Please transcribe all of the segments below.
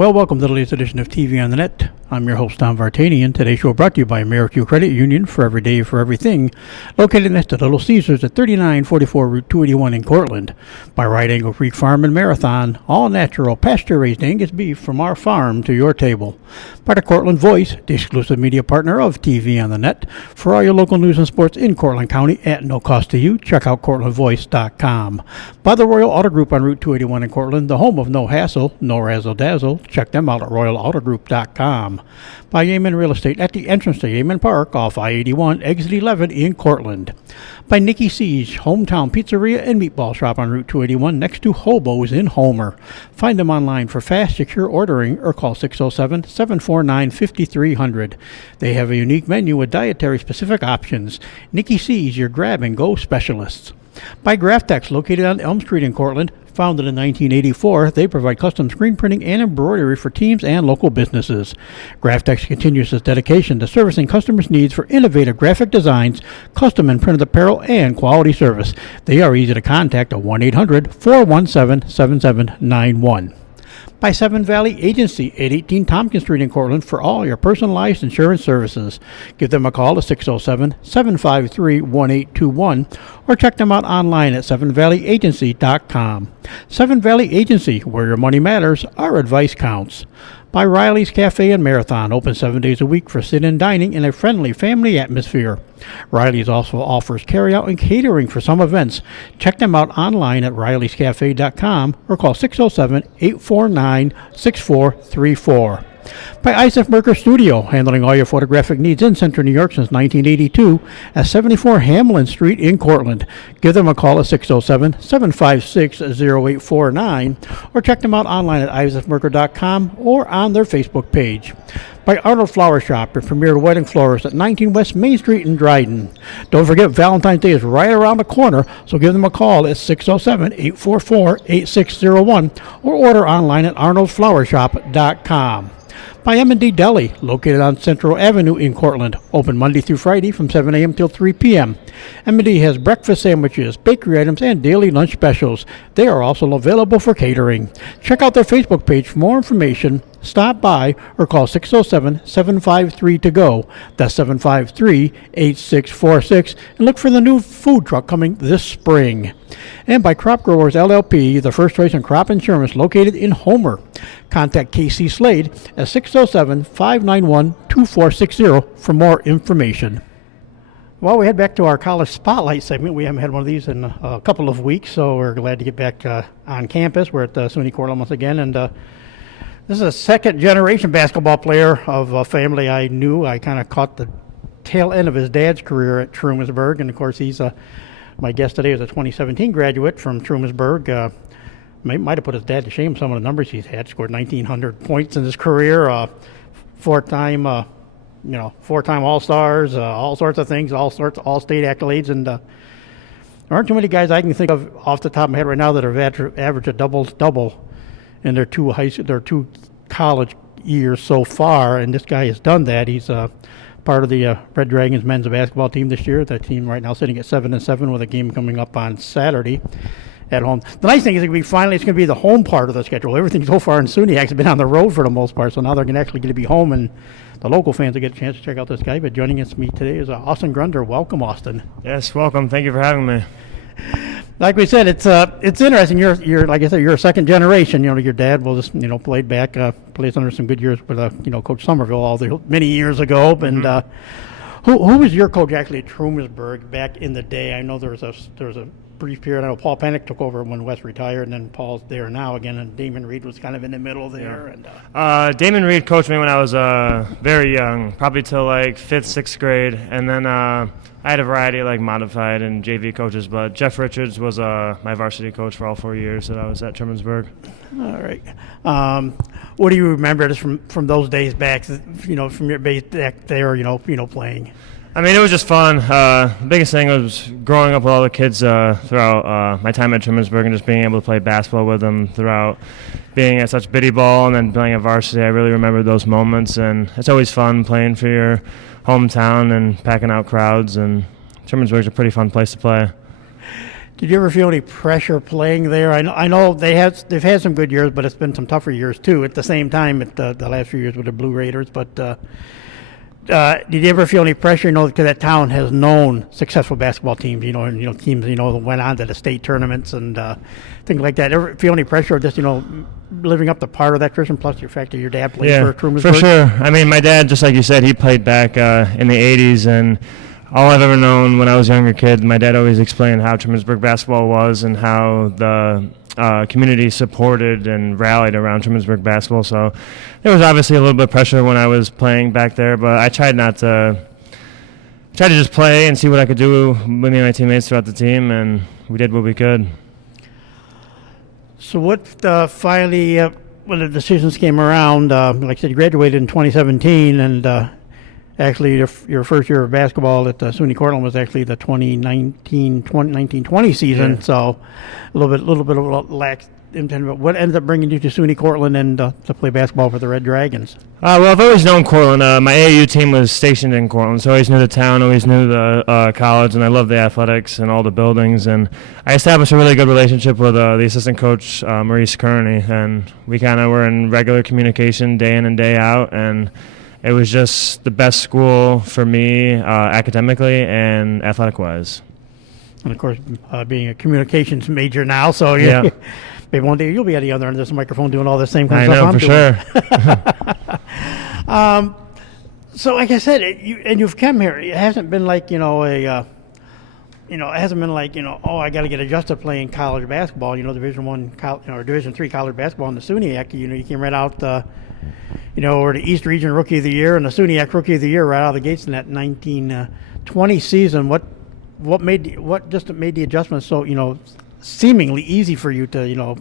Well, welcome to the latest edition of TV on the Net. I'm your host, Tom Vartanian. Today's show brought to you by AmeriQ Credit Union, for every day, for everything. Located next to Little Caesars at 3944 Route 281 in Cortland. By Right Angle Creek Farm and Marathon, all natural, pasture-raised Angus beef from our farm to your table. By the Cortland Voice, the exclusive media partner of TV on the Net. For all your local news and sports in Cortland County at no cost to you, check out CortlandVoice.com. By the Royal Auto Group on Route 281 in Cortland, the home of no hassle, no razzle-dazzle. Check them out at RoyalAutoGroup.com. By Yeaman Real Estate at the entrance to Yeaman Park off I-81, exit 11 in Cortland. By Nikki C's Hometown Pizzeria and Meatball Shop on Route 281 next to Hobo's in Homer. Find them online for fast, secure ordering or call 607-749-5300. They have a unique menu with dietary-specific options. Nikki C's, your grab-and-go specialists. By Graftex, located on Elm Street in Cortland. Founded in 1984, they provide custom screen printing and embroidery for teams and local businesses. Graftex continues its dedication to servicing customers' needs for innovative graphic designs, custom and printed apparel, and quality service. They are easy to contact at 1-800-417-7791. By Seven Valley Agency at 18 Tompkins Street in Cortland for all your personalized insurance services. Give them a call at 607-753-1821 or check them out online at sevenvalleyagency.com. Seven Valley Agency, where your money matters, our advice counts. By Riley's Cafe and Marathon, open 7 days a week for sit-in dining in a friendly family atmosphere. Riley's also offers carry-out and catering for some events. Check them out online at rileyscafe.com or call 607-849-6434. By Isaac Merker Studio, handling all your photographic needs in Central New York since 1982 at 74 Hamlin Street in Cortland. Give them a call at 607-756-0849 or check them out online at isaacmerker.com or on their Facebook page. By Arnold Flower Shop, your premier wedding florist at 19 West Main Street in Dryden. Don't forget Valentine's Day is right around the corner, so give them a call at 607-844-8601 or order online at arnoldflowershop.com. By M&D Deli, located on Central Avenue in Cortland, open Monday through Friday from 7 a.m. till 3 p.m. M&D has breakfast sandwiches, bakery items, and daily lunch specials. They are also available for catering. Check out their Facebook page for more information. Stop by or call 607-753-TO-GO. That's 753-8646. And look for the new food truck coming this spring. And by Crop Growers LLP, the first choice in crop insurance located in Homer. Contact Casey Slade at 607-591-2460 for more information. Well, we head back to our college spotlight segment. We haven't had one of these in a couple of weeks, so we're glad to get back on campus. We're at SUNY Cortland once again, and this is a second-generation basketball player of a family I knew. I kind of caught the tail end of his dad's career at Trumansburg, and of course he's my guest today is a 2017 graduate from Trumansburg. Might have put his dad to shame, some of the numbers he's had. Scored 1,900 points in his career, four-time All-Stars, all sorts of things, all-state accolades, and there aren't too many guys I can think of off the top of my head right now that have averaged a double-double in their two college years so far, and this guy has done that. He's part of the Red Dragons men's basketball team this year. That team right now sitting at 7-7 with a game coming up on Saturday at home. The nice thing is it's going to be the home part of the schedule. Everything so far in SUNY has been on the road for the most part, so now they're actually going to be home, and the local fans will get a chance to check out this guy. But joining us today is Austin Grunder. Welcome, Austin. Yes, welcome. Thank you for having me. Like we said, it's interesting. You're like I said, you're a second generation. Your dad played under some good years with Coach Somerville all the many years ago. And who was your coach actually at Trumansburg back in the day? I know there was a brief period. I know Paul Panic took over when Wes retired, and then Paul's there now again, and Damon Reed was kind of in the middle there. Yeah. And Damon Reed coached me when I was very young, probably till like 5th, 6th grade, and then I had a variety of modified and JV coaches, but Jeff Richards was my varsity coach for all 4 years that I was at Trumansburg. All right. What do you remember just from those days back? From your base back there, playing. I mean, it was just fun. The biggest thing was growing up with all the kids throughout my time at Trumansburg and just being able to play basketball with them throughout being at such biddy ball and then playing at varsity. I really remember those moments, and it's always fun playing for your hometown and packing out crowds, and Trumansburg's a pretty fun place to play. Did you ever feel any pressure playing there? I know they've had some good years, but it's been some tougher years too. At the same time, at the last few years with the Blue Raiders. But did you ever feel any pressure? Because that town has known successful basketball teams. And teams that went on to the state tournaments and things like that. Ever feel any pressure of just living up to part of that tradition? Plus, the fact that your dad played for Trumansburg. For sure. I mean, my dad, just like you said, he played back in the '80s, and all I've ever known when I was a younger kid, my dad always explained how Trumansburg basketball was and how the community supported and rallied around Trumansburg basketball. So there was obviously a little bit of pressure when I was playing back there, but I tried to just play and see what I could do with me and my teammates throughout the team, and we did what we could. So what finally, when the decisions came around, like I said, you graduated in 2017, and actually, your first year of basketball at SUNY Cortland was actually the 2019-20 season. Yeah. So a little bit of lax intent. But what ended up bringing you to SUNY Cortland and to play basketball for the Red Dragons? Well, I've always known Cortland. My AAU team was stationed in Cortland, so I always knew the town, always knew the college, and I loved the athletics and all the buildings. And I established a really good relationship with the assistant coach, Maurice Kearney, and we kind of were in regular communication day in and day out. And it was just the best school for me academically and athletic-wise. And, of course, being a communications major now, so yeah. Maybe one day you'll be at the other end of this microphone doing all the same kind of stuff I'm doing. So, like I said, you've come here. It hasn't been like, it hasn't been like, I got to get adjusted playing college basketball, Division I, or Division III college basketball in the SUNY. You came right out or the East Region Rookie of the Year and the SUNY Rookie of the Year right out of the gates in that 1920 season. What made the adjustment so seemingly easy for you to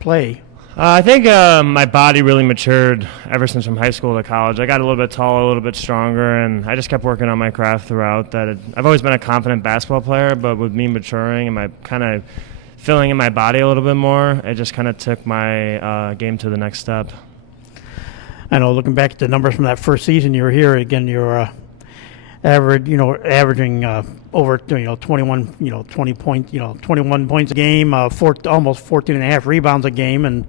play? I think my body really matured ever since from high school to college. I got a little bit taller, a little bit stronger, and I just kept working on my craft throughout. I've always been a confident basketball player, but with me maturing and my kind of filling in my body a little bit more, it just kind of took my game to the next step. I know, looking back at the numbers from that first season you were here, again, you were averaging over 21 20 points 21 points a game, almost 14 and a half rebounds a game, and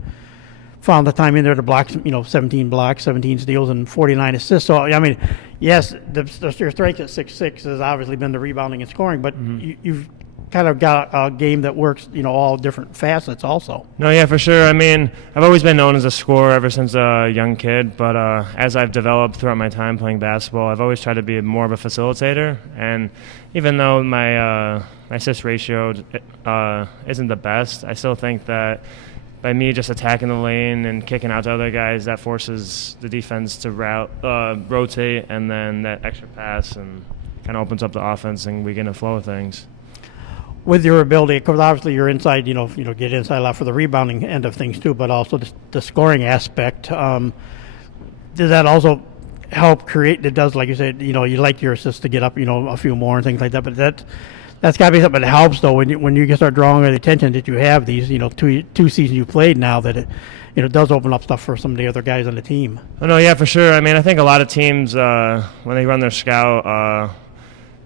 found the time in there to block 17 blocks, 17 steals, and 49 assists. So I mean, yes, your strength at 6'6" has obviously been the rebounding and scoring, but you've kind of got a game that works, all different facets also. No, yeah, for sure. I mean, I've always been known as a scorer ever since a young kid, but as I've developed throughout my time playing basketball, I've always tried to be more of a facilitator. And even though my assist ratio isn't the best, I still think that by me just attacking the lane and kicking out to other guys, that forces the defense to rotate, and then that extra pass and kind of opens up the offense, and we get in a flow of things. With your ability, because obviously you're inside, get inside a lot for the rebounding end of things too, but also the scoring aspect. Does that also help create? It does, like you said, you like your assists to get up, a few more and things like that. But that's got to be something that helps though when you start drawing the attention that you have these, two seasons you played now, that it does open up stuff for some of the other guys on the team. Oh no, yeah, for sure. I mean, I think a lot of teams when they run their scout.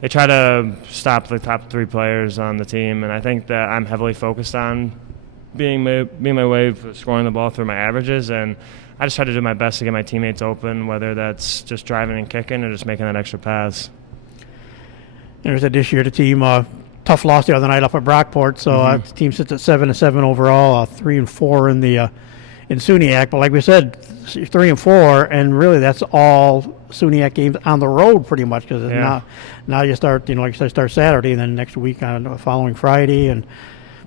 They try to stop the top three players on the team, and I think that I'm heavily focused on being my way for scoring the ball through my averages, and I just try to do my best to get my teammates open, whether that's just driving and kicking or just making that extra pass. There's this year the team tough loss the other night up at Brockport, so the team sits at 7-7 overall, 3-4 in the in SUNY. But like we said, 3-4, and really that's all SUNY games on the road pretty much, because now you start, like I said, start Saturday, and then next week on the following Friday,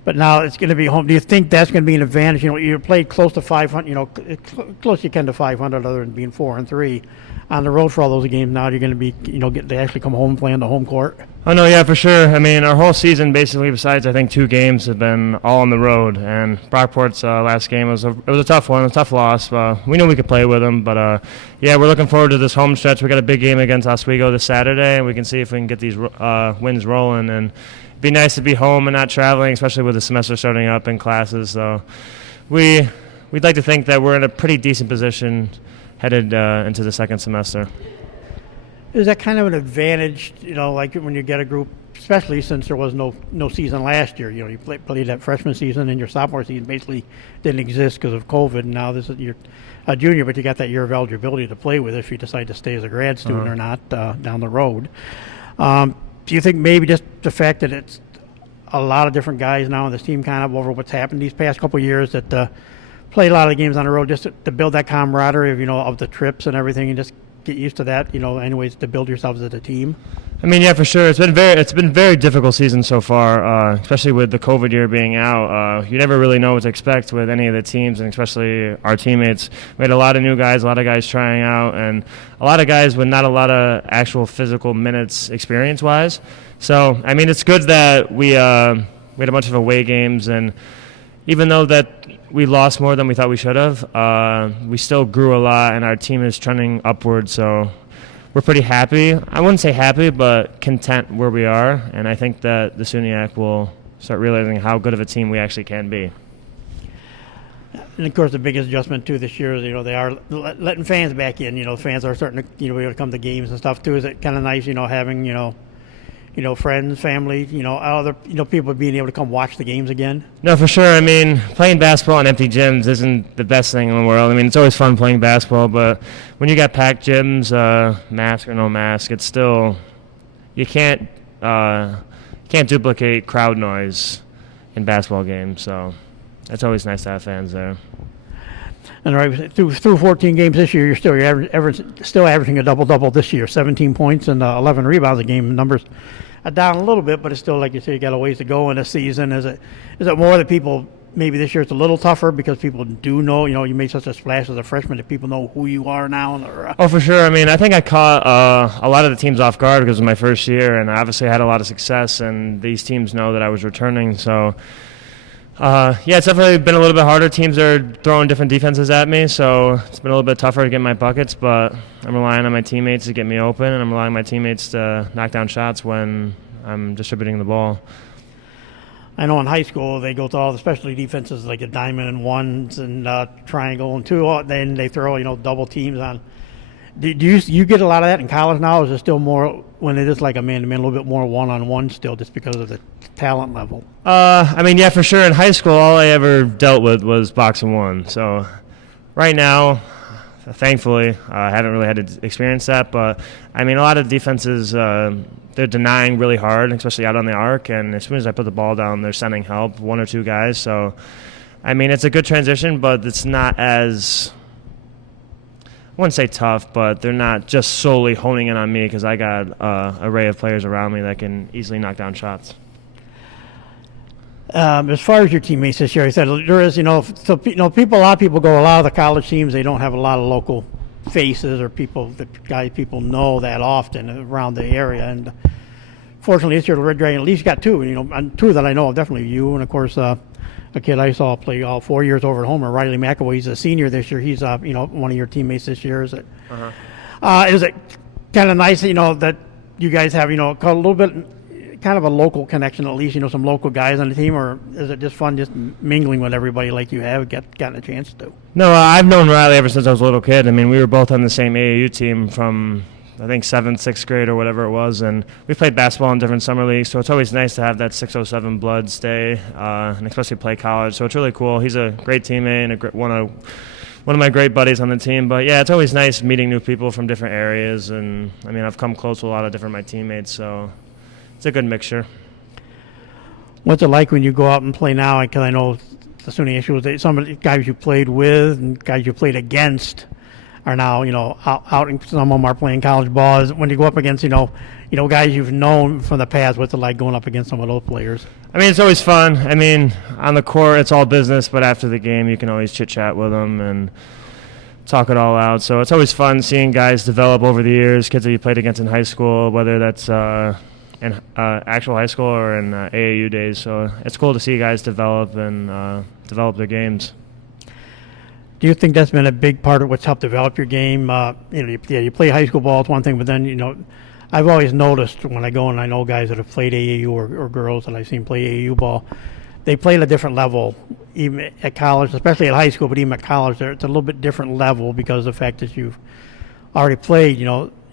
but now it's going to be home. Do you think that's going to be an advantage? You played close to 500, close you can to 500, other than being 4-3 on the road for all those games. Now you're going to be, get to actually come home and play on the home court. Oh no, yeah, for sure. I mean, our whole season, basically, besides I think 2 games, have been all on the road. And Brockport's last game was a tough one, a tough loss. We knew we could play with them, but we're looking forward to this home stretch. We got a big game against Oswego this Saturday, and we can see if we can get these wins rolling. And it'd be nice to be home and not traveling, especially with the semester starting up in classes. So we'd like to think that we're in a pretty decent position headed into the second semester. Is that kind of an advantage, like when you get a group, especially since there was no season last year? You played that freshman season, and your sophomore season basically didn't exist because of COVID, and now this is your a junior, but you got that year of eligibility to play with if you decide to stay as a grad student or not down the road. Do you think maybe just the fact that it's a lot of different guys now on this team kind of over what's happened these past couple of years that play a lot of the games on the road just to build that camaraderie of the trips and everything and just get used to that, anyways, to build yourselves as a team? I mean, yeah, for sure. It's been very difficult season so far, especially with the COVID year being out. You never really know what to expect with any of the teams, and especially our teammates. We had a lot of new guys, a lot of guys trying out, and a lot of guys with not a lot of actual physical minutes experience-wise. So, I mean, it's good that we had a bunch of away games, and even though that we lost more than we thought we should have, we still grew a lot, and our team is trending upward, so we're pretty happy. I wouldn't say happy, but content where we are, and I think that the SUNY will start realizing how good of a team we actually can be. And of course, the biggest adjustment too this year is they are letting fans back in. Fans are starting to be able to come to games and stuff too. Is it kind of nice having friends, family, other people being able to come watch the games again? No, for sure. I mean, playing basketball in empty gyms isn't the best thing in the world. I mean, it's always fun playing basketball, but when you got packed gyms, mask or no mask, it's still you can't duplicate crowd noise in basketball games. So it's always nice to have fans there. And right through 14 games this year, you're still averaging a double-double this year, 17 points and 11 rebounds a game. Numbers are down a little bit, but it's still, like you say, you got a ways to go in the season. Is it more that people maybe this year it's a little tougher because people do know, you made such a splash as a freshman that people know who you are now? Oh, for sure. I mean, I think I caught a lot of the teams off guard because it was my first year, and I obviously had a lot of success, and these teams know that I was returning, so it's definitely been a little bit harder. Teams are throwing different defenses at me, so it's been a little bit tougher to get my buckets, but I'm relying on my teammates to get me open, and I'm relying on my teammates to knock down shots when I'm distributing the ball. I know in high school they go to all the specialty defenses like a diamond and ones and triangle and two. Then they throw double teams on. Do you get a lot of that in college now? Or is it still more when it is like a man-to-man, a little bit more one-on-one still, just because of the talent level? I mean, yeah, for sure. In high school, all I ever dealt with was box and one. So right now, thankfully, I haven't really had to experience that. But I mean, a lot of defenses they're denying really hard, especially out on the arc. And as soon as I put the ball down, they're sending help, one or two guys. So I mean, it's a good transition, but it's not as I wouldn't say tough, but they're not just solely honing in on me because I got an array of players around me that can easily knock down shots. As far as your teammates this year, I said there is, a lot of people go. A lot of the college teams, they don't have a lot of local faces or guys people know that often around the area. And fortunately, this year the Red Dragon at least got two. And two that I know of, definitely you, and of course a kid I saw play all 4 years over at Homer, Riley McAvoy. He's a senior this year. He's one of your teammates this year. Is it kind of nice, that you guys have a little bit kind of a local connection, at least some local guys on the team, or is it just fun just mingling with everybody like you have gotten a chance to? No, I've known Riley ever since I was a little kid. I mean, we were both on the same AAU team from I think 7th, 6th grade or whatever it was, and we played basketball in different summer leagues, so it's always nice to have that 607 blood stay, and especially play college, so it's really cool. He's a great teammate and one of my great buddies on the team, but yeah, it's always nice meeting new people from different areas, and I mean, I've come close with a lot of different my teammates, so it's a good mixture. What's it like when you go out and play now? Because I know the SUNY issue is that some of the guys you played with and guys you played against are now, out and some of them are playing college ball. When you go up against, guys you've known from the past, what's it like going up against some of those players? I mean, it's always fun. I mean, on the court, it's all business, but after the game, you can always chit-chat with them and talk it all out. So it's always fun seeing guys develop over the years, kids that you played against in high school, whether that's in actual high school or in AAU days. So it's cool to see guys develop and develop their games. Do you think that's been a big part of what's helped develop your game? You play high school ball, it's one thing, but then, I've always noticed when I go and I know guys that have played AAU or girls that I've seen play AAU ball, they play at a different level, even at college, especially at high school, but even at college, it's a little bit different level because of the fact that you've already played,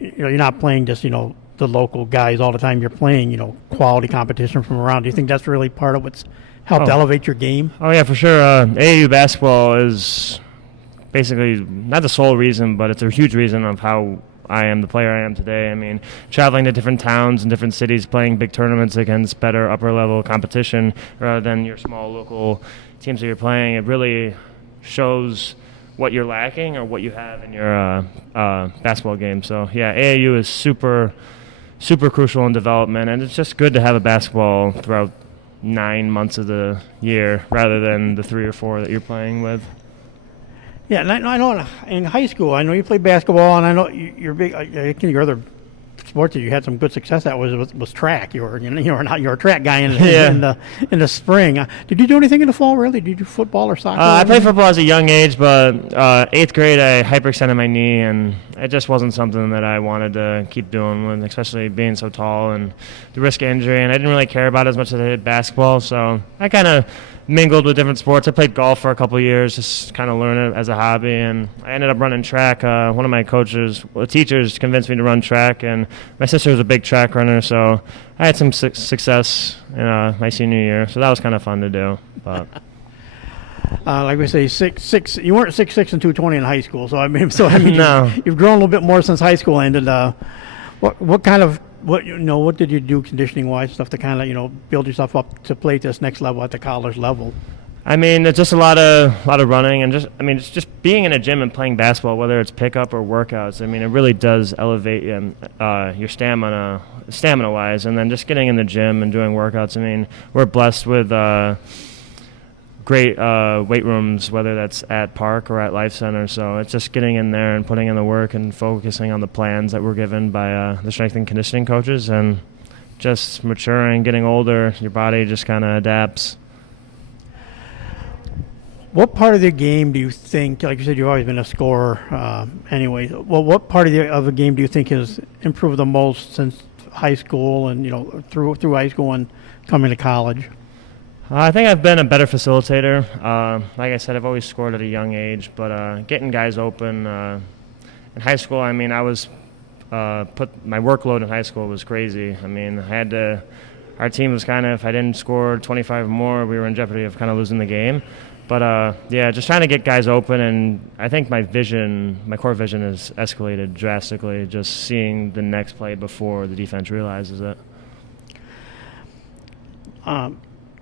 you're not playing just, the local guys all the time. You're playing, quality competition from around. Do you think that's really part of what's helped elevate your game? Oh, yeah, for sure. AAU basketball is basically not the sole reason, but it's a huge reason of how I am the player I am today. I mean, traveling to different towns and different cities, playing big tournaments against better upper-level competition rather than your small local teams that you're playing, it really shows what you're lacking or what you have in your basketball game. So, yeah, AAU is super crucial in development, and it's just good to have a basketball throughout 9 months of the year rather than the 3 or 4 that you're playing with. Yeah, and I know in high school, I know you played basketball, and I know you're big. I think your other sports that you had some good success at was track. You were a track guy in the spring. Did you do anything in the fall? Really? Did you do football or soccer? I played football as a young age, but 8th grade I hyperextended my knee, and it just wasn't something that I wanted to keep doing, especially being so tall and the risk of injury. And I didn't really care about it as much as I did basketball, so I kind of mingled with different sports. I played golf for a couple of years, just kind of learn it as a hobby, and I ended up running track. One of my teachers convinced me to run track, and my sister was a big track runner, so I had some success in my senior year, so that was kind of fun to do. But like we say, 6'6". You weren't 6'6" and 220 in high school, so I mean, no. You've grown a little bit more since high school ended. What did you do conditioning wise stuff to kind of build yourself up to play this next level at the college level? I mean, it's just a lot of running, and just being in a gym and playing basketball, whether it's pickup or workouts. I mean, it really does elevate your stamina wise, and then just getting in the gym and doing workouts. I mean, we're blessed with great weight rooms, whether that's at Park or at Life Center. So it's just getting in there and putting in the work and focusing on the plans that we're given by the strength and conditioning coaches, and just maturing, getting older. Your body just kind of adapts. What part of the game do you think, like you said, you've always been a scorer anyway, well, what part of the game do you think has improved the most since high school and, through high school and coming to college? I think I've been a better facilitator. Like I said, I've always scored at a young age, but getting guys open. In high school, I mean, I was my workload in high school was crazy. I mean, our team was kind of, if I didn't score 25 or more, we were in jeopardy of kind of losing the game. But, just trying to get guys open, and I think my core vision has escalated drastically, just seeing the next play before the defense realizes it.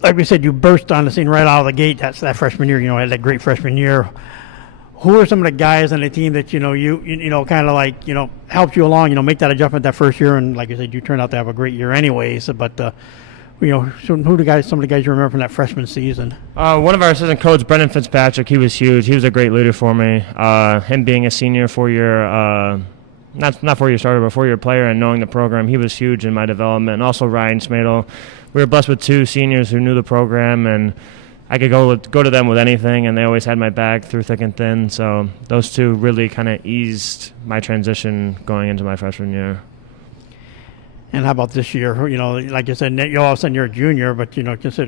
Like we said, you burst on the scene right out of the gate. That's that freshman year, had that great freshman year. Who are some of the guys on the team that, you kind of like, helped you along, make that adjustment that first year? And like I said, you turned out to have a great year anyways. But, some of the guys you remember from that freshman season? One of our assistant coach, Brendan Fitzpatrick, he was huge. He was a great leader for me. Him being a senior, 4-year, not 4-year starter, but 4-year player, and knowing the program, he was huge in my development. And also Ryan Smadel. We were blessed with 2 seniors who knew the program, and I could go to them with anything, and they always had my back through thick and thin. So those 2 really kind of eased my transition going into my freshman year. And how about this year? Like I said, all of a sudden you're a junior, but consider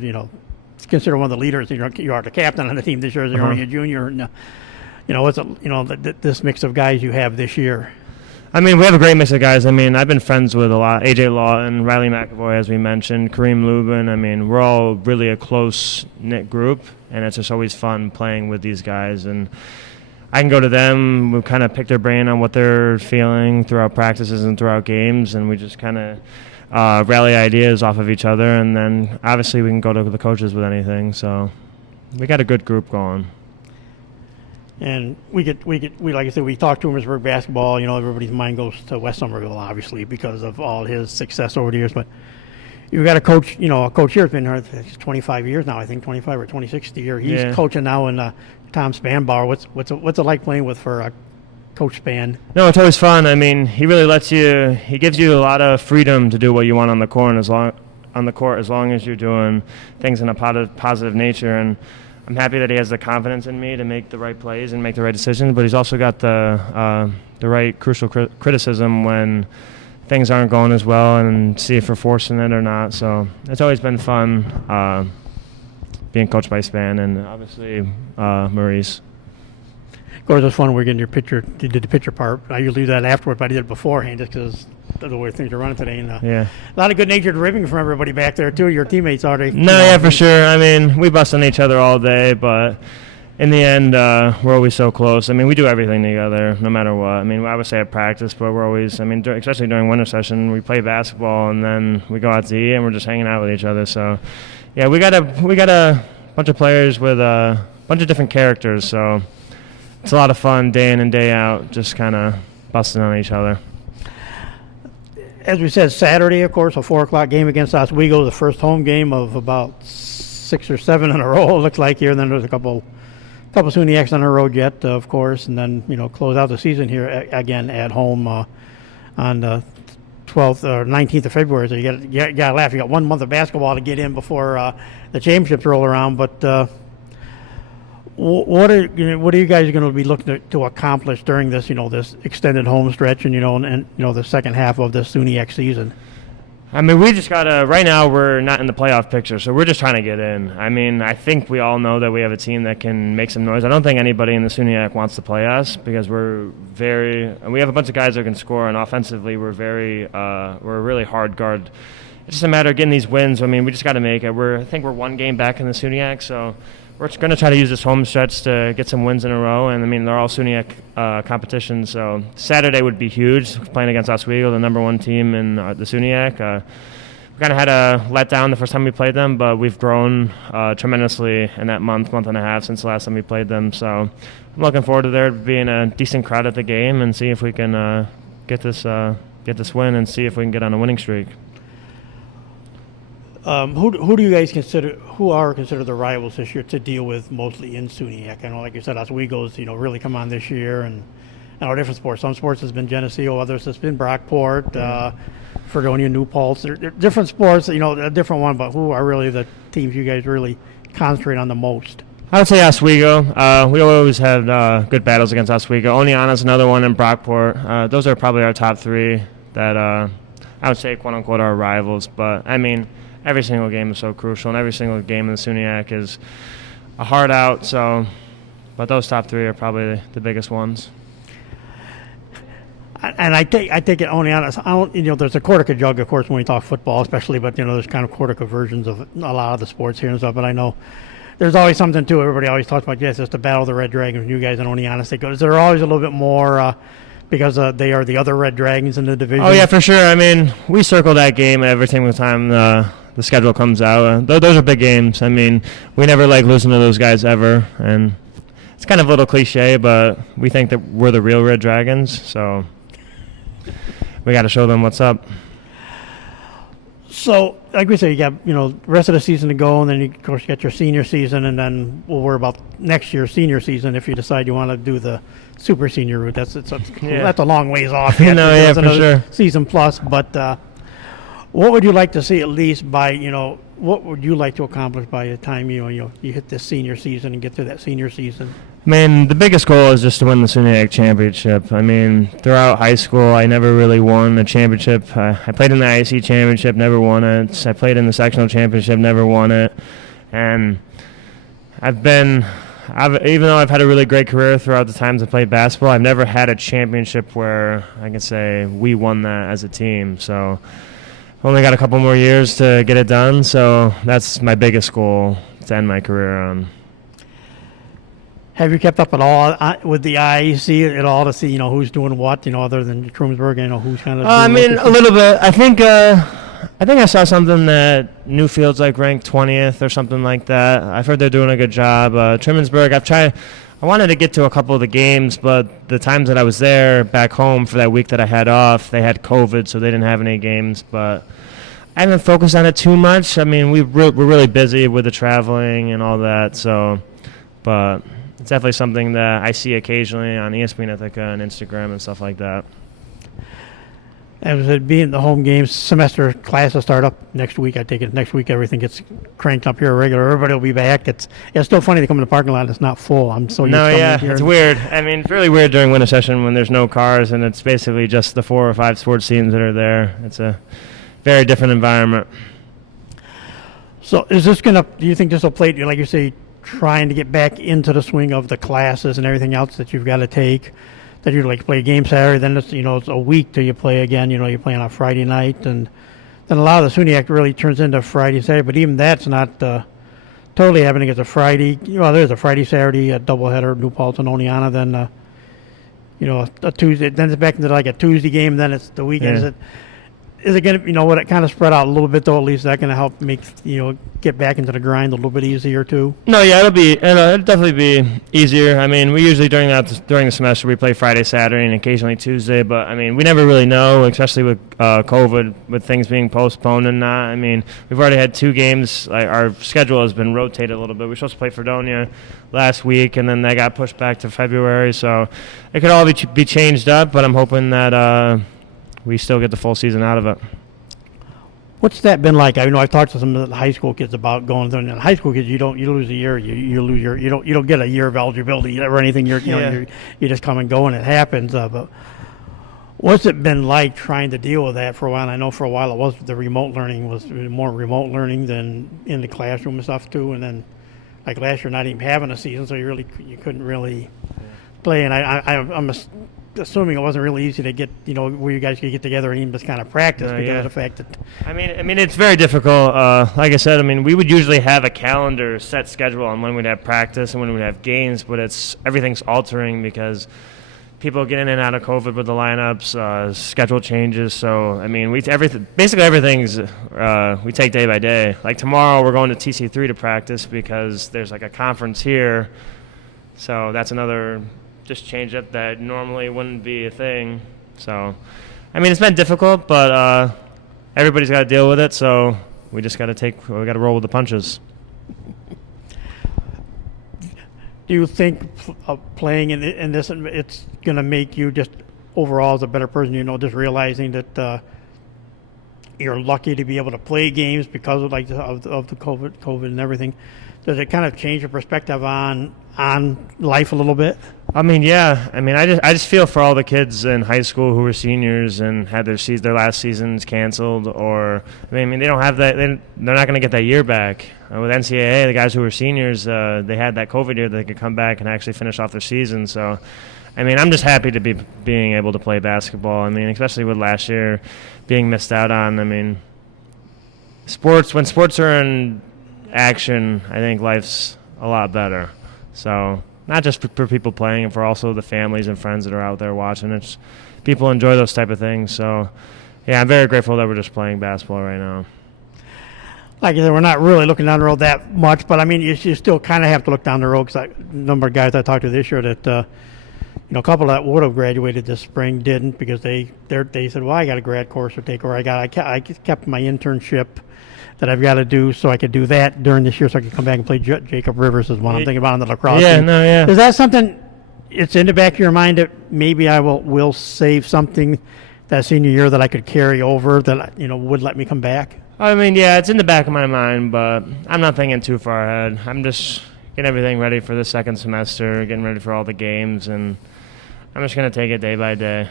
one of the leaders. You are the captain on the team this year. You're only a junior. And, this mix of guys you have this year. I mean, we have a great mix of guys. I mean, I've been friends with a lot. AJ Lawton, Riley McAvoy, as we mentioned, Kareem Lubin. I mean, we're all really a close-knit group, and it's just always fun playing with these guys. And I can go to them. We kind of pick their brain on what they're feeling throughout practices and throughout games, and we just kind of rally ideas off of each other. And then, obviously, we can go to the coaches with anything. So we got a good group going. And we like I said, we talk to Hummersburg basketball. Everybody's mind goes to West Somerville, obviously, because of all his success over the years. But you've got a coach. A coach here has been here 25 years now. I think 25 or 26 the year. He's coaching now in Tom Spanbauer. What's it like playing for Coach Span? No, it's always fun. I mean, he really he gives you a lot of freedom to do what you want on the court, as long as you're doing things in a positive nature. And I'm happy that he has the confidence in me to make the right plays and make the right decisions, but he's also got the right crucial criticism when things aren't going as well, and see if we're forcing it or not. So it's always been fun being coached by Span and obviously Maurice. course, it's fun. We're getting your picture. You did the picture part. I usually do that afterward, but I did it beforehand just because of the way things are running today. And Yeah. a lot of good-natured ribbing from everybody back there too. Your teammates are they? No, yeah, for sure. I mean, we bust on each other all day, but in the end, we're always so close. I mean, we do everything together, no matter what. I mean, I would say at practice, but we're always, I mean, especially during winter session, we play basketball and then we go out to eat and we're just hanging out with each other. So, yeah, we got a bunch of players with a bunch of different characters. So it's a lot of fun day in and day out, just kind of busting on each other. As we said, Saturday, of course, a 4 o'clock game against Oswego, the first home game of about 6 or 7 in a row, it looks like here. And then there's a couple SUNYX on the road yet, of course, and then, close out the season here again at home on the 12th or 19th of February. So you got to laugh. You got 1 month of basketball to get in before the championships roll around. But what are you guys going to be looking to accomplish during this, this extended home stretch and the second half of the SUNYX season? I mean, we just got to – right now we're not in the playoff picture, so we're just trying to get in. I mean, I think we all know that we have a team that can make some noise. I don't think anybody in the SUNYAC wants to play us because we have a bunch of guys that can score, and offensively we're a really hard guard. It's just a matter of getting these wins. I mean, we just got to make it. I think we're 1 game back in the SUNYAC, so we're going to try to use this home stretch to get some wins in a row. And, I mean, they're all SUNYAC competitions, so Saturday would be huge, playing against Oswego, the number 1 team in the SUNYAC. We kind of had a letdown the first time we played them, but we've grown tremendously in that month and a half since the last time we played them. So I'm looking forward to there being a decent crowd at the game and see if we can get this win and see if we can get on a winning streak. Who do you guys consider the rivals this year to deal with mostly in SUNYAC? I know, like you said, Oswego's really come on this year, and I know different sports. Some sports has been Geneseo, others has been Brockport, Fredonia, New Paltz. They're different sports, a different one. But who are really the teams you guys really concentrate on the most? I would say Oswego. We always had good battles against Oswego. Oneonta's another one, in Brockport. Those are probably our top 3 that I would say, quote unquote, are rivals. But I mean, every single game is so crucial, and every single game in the SUNYAC is a hard out. So, but those top 3 are probably the biggest ones. And I take it only on us. There's a Cortica jug, of course, when we talk football, especially. But there's kind of Cortica versions of a lot of the sports here and stuff. But I know there's always something to it. Everybody always talks about, yes, it's the battle of the Red Dragons. You guys in Oneonta, is there always a little bit more because they are the other Red Dragons in the division? Oh yeah, for sure. I mean, we circle that game every single time the schedule comes out. Those are big games. I mean, we never like losing to those guys ever, and it's kind of a little cliche, but we think that we're the real Red Dragons, so we got to show them what's up. So, like we say, you got the rest of the season to go, and then of course you got your senior season, and then we'll worry about next year's senior season if you decide you want to do the super senior route. That's a long ways off. No, yeah, for sure. Season plus, but what would you like to see at least by what would you like to accomplish by the time you hit this senior season and get through that senior season? I mean, the biggest goal is just to win the SUNYAC championship. I mean, throughout high school, I never really won a championship. I played in the IC championship, never won it. I played in the sectional championship, never won it. And even though I've had a really great career throughout the times I played basketball, I've never had a championship where I can say we won that as a team. So I've only got a couple more years to get it done, so that's my biggest goal to end my career on. Have you kept up at all with the IEC at all to see who's doing what other than Trumansburg? Who's kind of. I mean, a little bit. I think I saw something that Newfield's ranked 20th or something like that. I've heard they're doing a good job. Trumansburg, I wanted to get to a couple of the games, but the times that I was there back home for that week that I had off, they had COVID, so they didn't have any games. But I haven't focused on it too much. I mean, we're really busy with the traveling and all that. So, but it's definitely something that I see occasionally on ESPN Ithaca and Instagram and stuff like that. As it being the home games, semester classes start up next week. I take it next week everything gets cranked up here regular. Everybody will be back. It's still funny to come in the parking lot and it's not full. I'm so used to yeah, here. It's weird. I mean, it's really weird during winter session when there's no cars and it's basically just the 4 or 5 sports teams that are there. It's a very different environment. So is this do you think this will play, like you say, trying to get back into the swing of the classes and everything else that you've got to take. That you like play a game Saturday, then it's it's a week till you play again. You're playing on Friday night, and then a lot of the SUNY act really turns into Friday Saturday. But even that's not totally happening. It's a Friday. There's a Friday Saturday a doubleheader, New Paltz and Oneonta. Then a Tuesday. Then it's back into like a Tuesday game. Then it's the weekend. Yeah. Is it going to, what it kind of spread out a little bit, though, at least that going to help make, get back into the grind a little bit easier, too? No, yeah, it'll definitely be easier. I mean, we usually during the semester we play Friday, Saturday, and occasionally Tuesday. But I mean, we never really know, especially with COVID, with things being postponed and not. I mean, we've already had 2 games. Our schedule has been rotated a little bit. We were supposed to play Fredonia last week, and then that got pushed back to February. So it could all be changed up. But I'm hoping that we still get the full season out of it. What's that been like? I've talked to some of the high school kids about going through. And high school kids, you lose a year, you lose you don't get a year of eligibility or anything. You just come and go, and it happens. But what's it been like trying to deal with that for a while? And I know for a while it was the remote learning was more remote learning than in the classroom and stuff too. And then like last year, not even having a season, so you couldn't really play. And I'm assuming it wasn't really easy to get, where you guys could get together and even just kind of practice because of the fact that. I mean, it's very difficult. Like I said, I mean, we would usually have a calendar set schedule on when we'd have practice and when we'd have games, but everything's altering because people get in and out of COVID with the lineups, schedule changes. So, I mean, basically everything's we take day by day. Like tomorrow, we're going to TC3 to practice because there's like a conference here. So that's another. Just change up that normally wouldn't be a thing. So, I mean, it's been difficult, but everybody's got to deal with it. So we just got to roll with the punches. Do you think playing in this, it's going to make you just overall as a better person? Just realizing that you're lucky to be able to play games because of the COVID and everything. Does it kind of change your perspective on life a little bit? I mean, yeah. I mean, I just feel for all the kids in high school who were seniors and had their last seasons canceled, or I mean, they don't have that. They're not going to get that year back. With NCAA, the guys who were seniors, they had that COVID year that they could come back and actually finish off their season. So, I mean, I'm just happy to be being able to play basketball. I mean, especially with last year being missed out on. I mean, when sports are in action, I think life's a lot better. So not just for people playing, and for also the families and friends that are out there watching. It's people enjoy those type of things. So yeah, I'm very grateful that we're just playing basketball right now. Like I said, we're not really looking down the road that much, but I mean, you still kind of have to look down the road because a number of guys I talked to this year that a couple that would have graduated this spring didn't because they said, well, I got a grad course to take, or I kept my internship that I've got to do, so I could do that during this year, so I could come back and play Jacob Rivers is one I'm thinking about on the lacrosse team. Yeah. Is that something? It's in the back of your mind that maybe I will save something that senior year that I could carry over that would let me come back. I mean, yeah, it's in the back of my mind, but I'm not thinking too far ahead. I'm just getting everything ready for the second semester, getting ready for all the games, and I'm just going to take it day by day.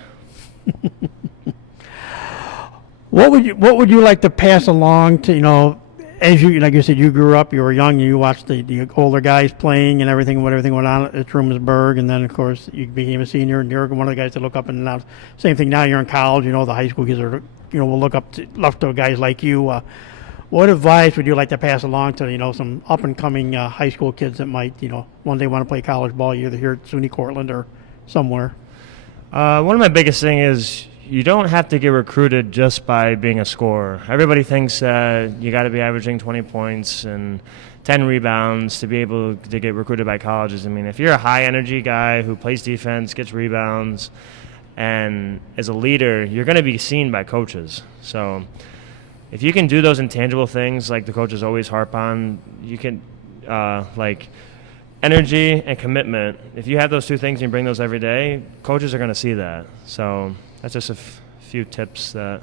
What would you like to pass along to, as you, like you said, you grew up, you were young, you watched the older guys playing and everything went on at Trumansburg, and then, of course, you became a senior, and you're one of the guys that look up and now. Same thing now, you're in college, the high school kids are, will look up to guys like you. What advice would you like to pass along to, some up-and-coming high school kids that might, one day want to play college ball, either here at SUNY Cortland or somewhere? One of my biggest things is you don't have to get recruited just by being a scorer. Everybody thinks that you got to be averaging 20 points and 10 rebounds to be able to get recruited by colleges. I mean, if you're a high-energy guy who plays defense, gets rebounds, and is a leader, you're going to be seen by coaches. So if you can do those intangible things like the coaches always harp on, you can like energy and commitment. If you have those two things and you bring those every day, coaches are going to see that. So that's just a few tips that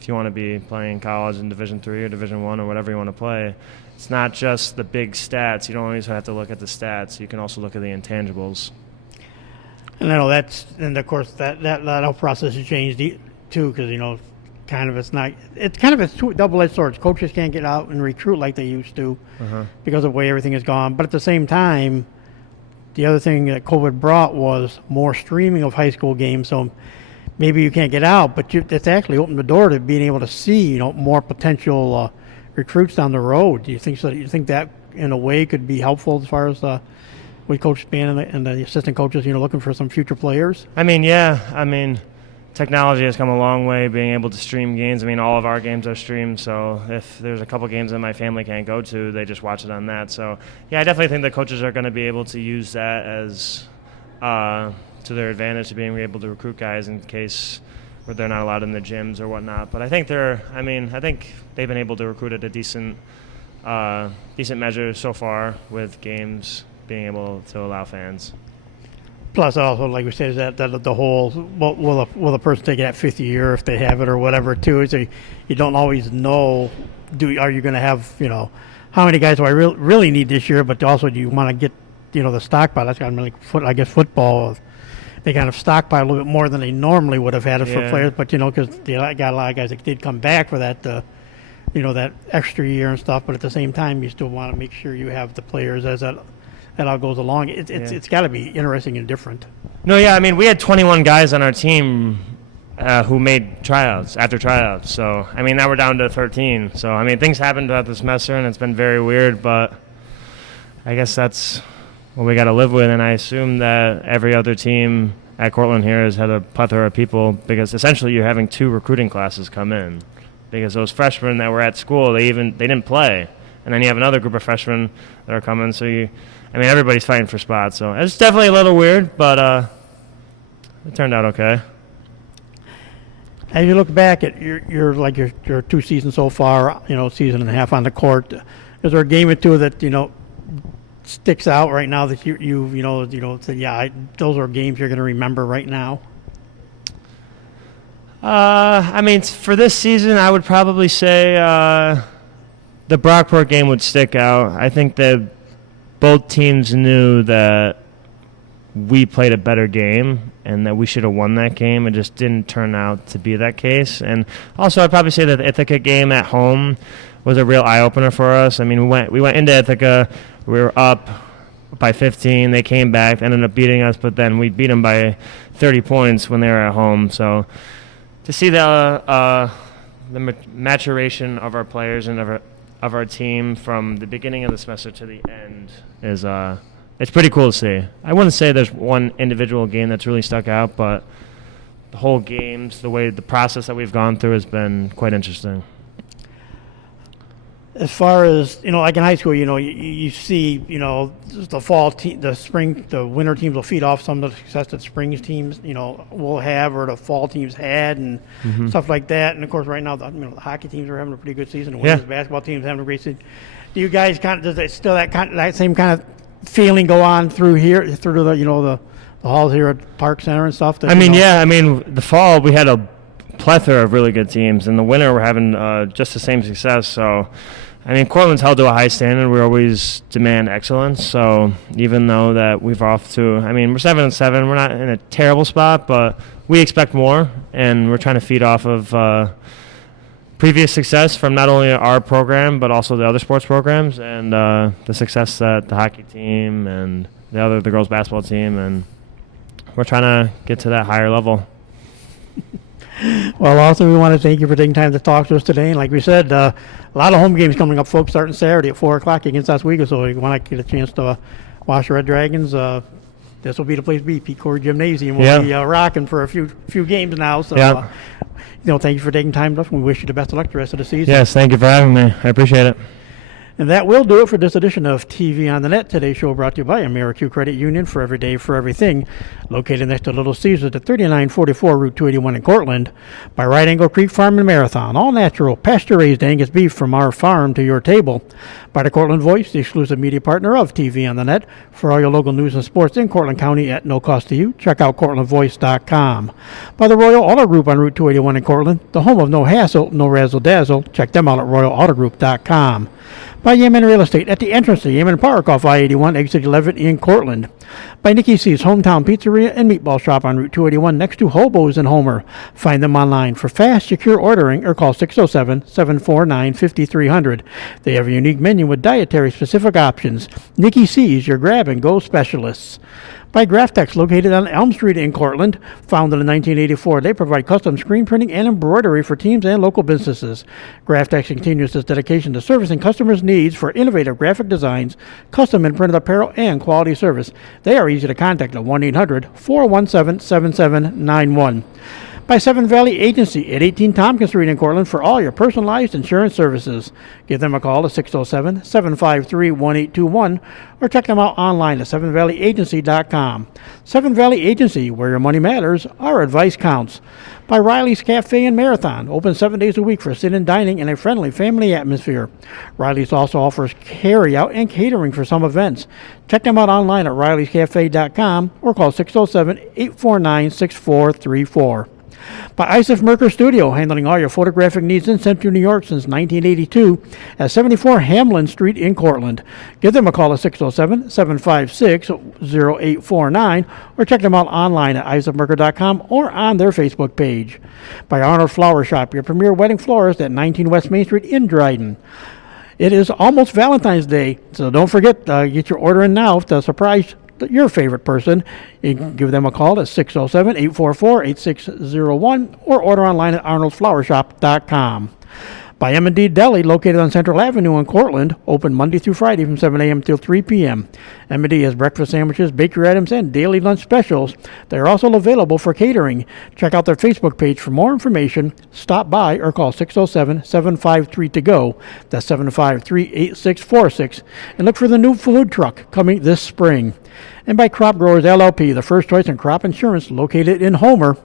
if you want to be playing college in Division III or Division I or whatever you want to play, it's not just the big stats. You don't always have to look at the stats. You can also look at the intangibles. And I know and of course that whole process has changed too, because it's not. It's kind of a double-edged sword. Coaches can't get out and recruit like they used to because of the way everything has gone. But at the same time, the other thing that COVID brought was more streaming of high school games. So maybe you can't get out, but it's actually opened the door to being able to see, more potential recruits down the road. Do you think so? You think that in a way could be helpful as far as with Coach Spann and the assistant coaches, looking for some future players? I mean, yeah. I mean, technology has come a long way, being able to stream games. I mean, all of our games are streamed, so if there's a couple games that my family can't go to, they just watch it on that. So, yeah, I definitely think the coaches are going to be able to use that as to their advantage, to being able to recruit guys in case where they're not allowed in the gyms or whatnot. But I think I think they've been able to recruit at a decent measure so far, with games being able to allow fans. Plus, also, like we said, is that the whole will a person take it at fifth year if they have it or whatever too? Is you don't always know. Are you going to have how many guys do I really need this year? But also, do you want to get the stockpile? That's kind of like I guess football. They kind of stockpile a little bit more than they normally would have had it for players. But because they got a lot of guys that did come back for that that extra year and stuff. But at the same time, you still want to make sure you have the players as that all goes along. It's got to be interesting and different. No, yeah, I mean, we had 21 guys on our team who made tryouts after tryouts. So, I mean, now we're down to 13. So, I mean, things happened throughout the semester, and it's been very weird, but I guess that's what we got to live with. And I assume that every other team at Cortland here has had a plethora of people, because essentially you're having 2 recruiting classes come in, because those freshmen that were at school, they didn't play. And then you have another group of freshmen that are coming, so everybody's fighting for spots. So it's definitely a little weird, but it turned out okay. As you look back at your 2 seasons so far, season and a half on the court, is there a game or two that sticks out right now that you say, those are games you're going to remember right now? For this season, I would probably say the Brockport game would stick out. I think that both teams knew that we played a better game and that we should have won that game. It just didn't turn out to be that case. And also, I'd probably say that the Ithaca game at home was a real eye-opener for us. I mean, we went into Ithaca, we were up by 15. They came back, ended up beating us, but then we beat them by 30 points when they were at home. So to see the maturation of our players and of our team from the beginning of the semester to the end is it's pretty cool to see. I wouldn't say there's one individual game that's really stuck out, but the whole games, the process that we've gone through has been quite interesting. As far as like in high school, you see, the fall team, the winter teams will feed off some of the success that spring's teams, will have, or the fall teams had, and stuff like that. And of course, right now, the hockey teams are having a pretty good season. The women's basketball teams having a great season. Do you guys does it still that same kind of feeling go on through the halls here at Park Center and stuff? The fall we had a plethora of really good teams. In the winter, we're having just the same success. So, Cortland's held to a high standard. We always demand excellence. So even though that we're 7-7, we're not in a terrible spot, but we expect more, and we're trying to feed off of previous success from not only our program but also the other sports programs, and the success that the hockey team and the girls basketball team, and we're trying to get to that higher level. Well, also, we want to thank you for taking time to talk to us today. And like we said, a lot of home games coming up, folks, starting Saturday at 4 o'clock against Oswego. So if you want to get a chance to watch the Red Dragons, this will be the place to be. Pete Corey Gymnasium will be rocking for a few games now. So, thank you for taking time to us. We wish you the best of luck the rest of the season. Yes, thank you for having me. I appreciate it. And that will do it for this edition of TV on the Net. Today's show brought to you by AmeriQ Credit Union, for every day, for everything. Located next to Little Caesars at 3944 Route 281 in Cortland. By Right Angle Creek Farm and Marathon. All natural, pasture-raised Angus beef from our farm to your table. By the Cortland Voice, the exclusive media partner of TV on the Net. For all your local news and sports in Cortland County at no cost to you, check out CortlandVoice.com. By the Royal Auto Group on Route 281 in Cortland. The home of no hassle, no razzle-dazzle. Check them out at RoyalAutoGroup.com. By Yemen Real Estate at the entrance to Yemen Park off I-81, exit 11 in Cortland. By Nikki C's Hometown Pizzeria and Meatball Shop on Route 281 next to Hobo's in Homer. Find them online for fast, secure ordering or call 607-749-5300. They have a unique menu with dietary-specific options. Nikki C's, your grab-and-go specialists. By Graftex, located on Elm Street in Cortland. Founded in 1984, they provide custom screen printing and embroidery for teams and local businesses. Graftex continues its dedication to servicing customers' needs for innovative graphic designs, custom and printed apparel, and quality service. They are easy to contact at 1-800-417-7791. By Seven Valley Agency at 18 Tompkins Street in Cortland for all your personalized insurance services. Give them a call at 607-753-1821 or check them out online at sevenvalleyagency.com. Seven Valley Agency, where your money matters, our advice counts. By Riley's Cafe and Marathon, open 7 days a week for sit-in dining in a friendly family atmosphere. Riley's also offers carry-out and catering for some events. Check them out online at rileyscafe.com or call 607-849-6434. By Isaac Merker Studio, handling all your photographic needs in Central New York since 1982 at 74 Hamlin Street in Cortland. Give them a call at 607-756-0849 or check them out online at isaacmerker.com or on their Facebook page. By Arnold Flower Shop, your premier wedding florist at 19 West Main Street in Dryden. It is almost Valentine's Day, so don't forget, get your order in now to surprise your favorite person. You can give them a call at 607-844-8601 or order online at arnoldflowershop.com. By M&D Deli, located on Central Avenue in Cortland, open Monday through Friday from 7 a.m. till 3 p.m. M&D has breakfast sandwiches, bakery items, and daily lunch specials. They are also available for catering. Check out their Facebook page for more information. Stop by or call 607-753-TO-GO. That's 753-8646. And look for the new food truck coming this spring. And by Crop Growers LLP, the first choice in crop insurance located in Homer.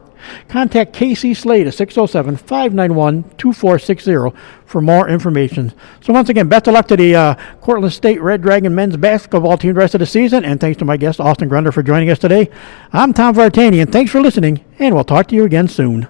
Contact KC Slade at 607-591-2460 for more information. So once again, best of luck to the Cortland State Red Dragon men's basketball team the rest of the season, and thanks to my guest, Austin Grunder, for joining us today. I'm Tom Vartanian. Thanks for listening, and we'll talk to you again soon.